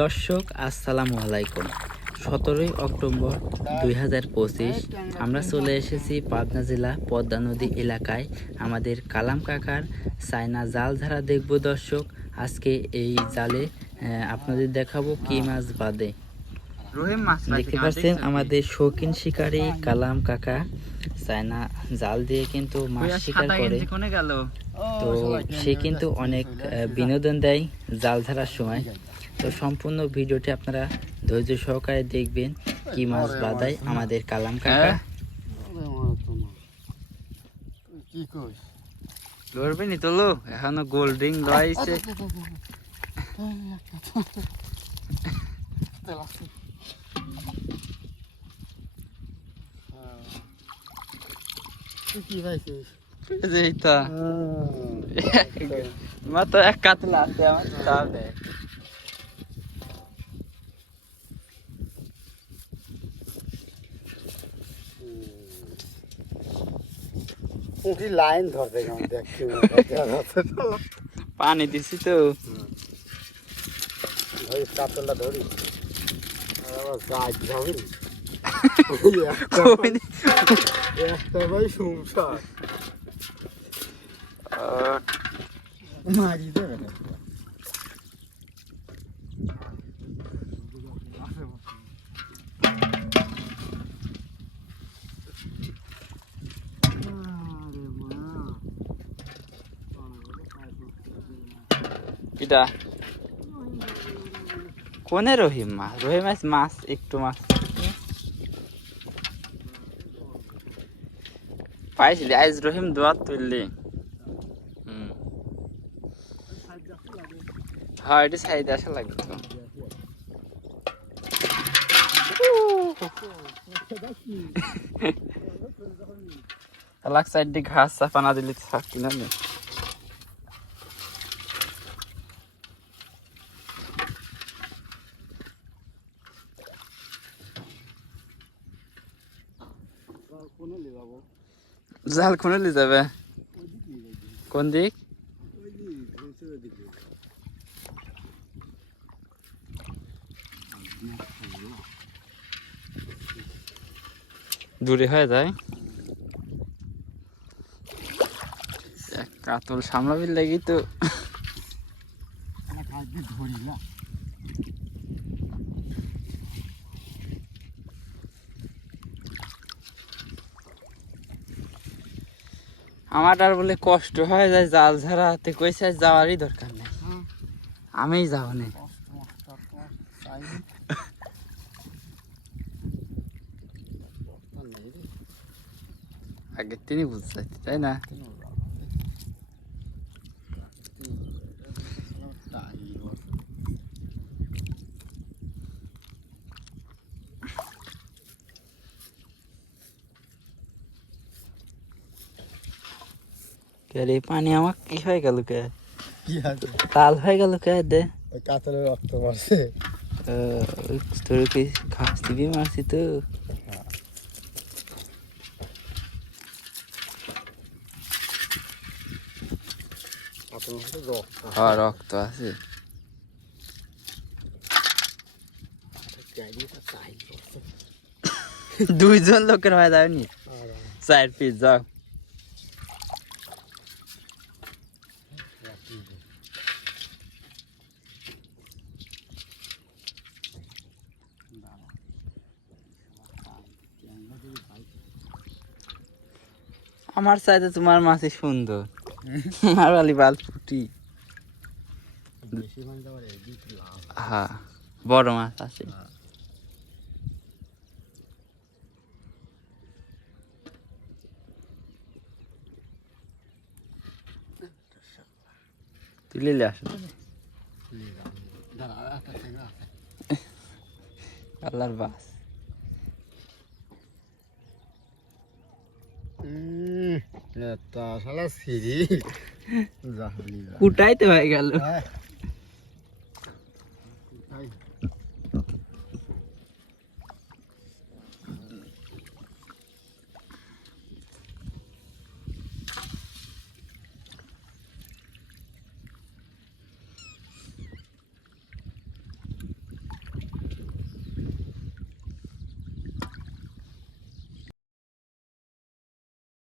দর্শক, আসসালামু আলাইকুম। সতেরোই অক্টোবর দুই হাজার পঁচিশ আমরা চলে এসেছি পাবনা জেলা পদ্মা নদী এলাকায়। আমাদের কালাম কাকার চায়না জাল ধারা দেখব দর্শক। আজকে এই জালে আপনাদের দেখাবো কি মাছ বাদে। দেখতে পাচ্ছেন আমাদের শৌখিন শিকারী কালাম কাকা চায়না জাল দিয়ে কিন্তু মাছ শিকার করে তো সে কিন্তু অনেক বিনোদন দেয় জাল ধরার সময় তো সম্পূর্ণ ভিডিওটি আপনারা ধৈর্য সহকারে দেখবেন কি মাছ বাদায় আমাদের কালাম কাকা হ্যাঁ? কি কইস লড়বে নি তো লো এখনও গোল্ড রিং লইছে কি পাইছিস এই তো মা তো এক কাতলা আছে আমার তাও দেয় পুঁটি লাইন দেখছি পানি দিছি তো। ধরি কাতলটা ধরি আবার গাছ যাবে নি। কই নি? একটা ভাই সংসার আহ, মারি দেবে না কিটা কোনে রহিম মাছ রহিম মাছ মাছ একটু মাছ। পাইছিলি আজ রহিম দোয়ার তুললি। হ্যাঁ এটি সাইডে আসা লাগবে তো। আলাক সাইড দিয়ে ঘাস চাপা না দিলে থাকি না নে। কোনে লে যাব জাল কোনে যাবে কোন দিক দূরে হয়ে যায়। কাতল সামলাবি লাগি তো। আমার আর বলে কষ্ট হয়ে যায় জাল ঝাড়া হাতে কইছে যাওয়ারই দরকার নেই। আমি আমিই যাব না। আগে তিনি বুঝতে তাই না? কে রে পানি আমার কি হয়ে গেল কে? কি আছে? তাল হয়ে গেল কে দে? ওই কাতলের রক্ত পড়ছে আহ, তোর কি ঘাস দিবি মারছি তো? কাতলের মধ্যে রক্ত হ্যাঁ রক্ত আছে। চাইনিজ চাই করছে দুইজন লোকের হয়ে যায়নি আর। চার পিস যাও। আমার চাইতে তোমার মাছই সুন্দর আমার বালি বাল হ্যাঁ বড় মাছ আছে। তুলে নিয়ে আসো। আল্লাহর বাস। কুটাইতে হয়ে গেল। হ্যাঁ।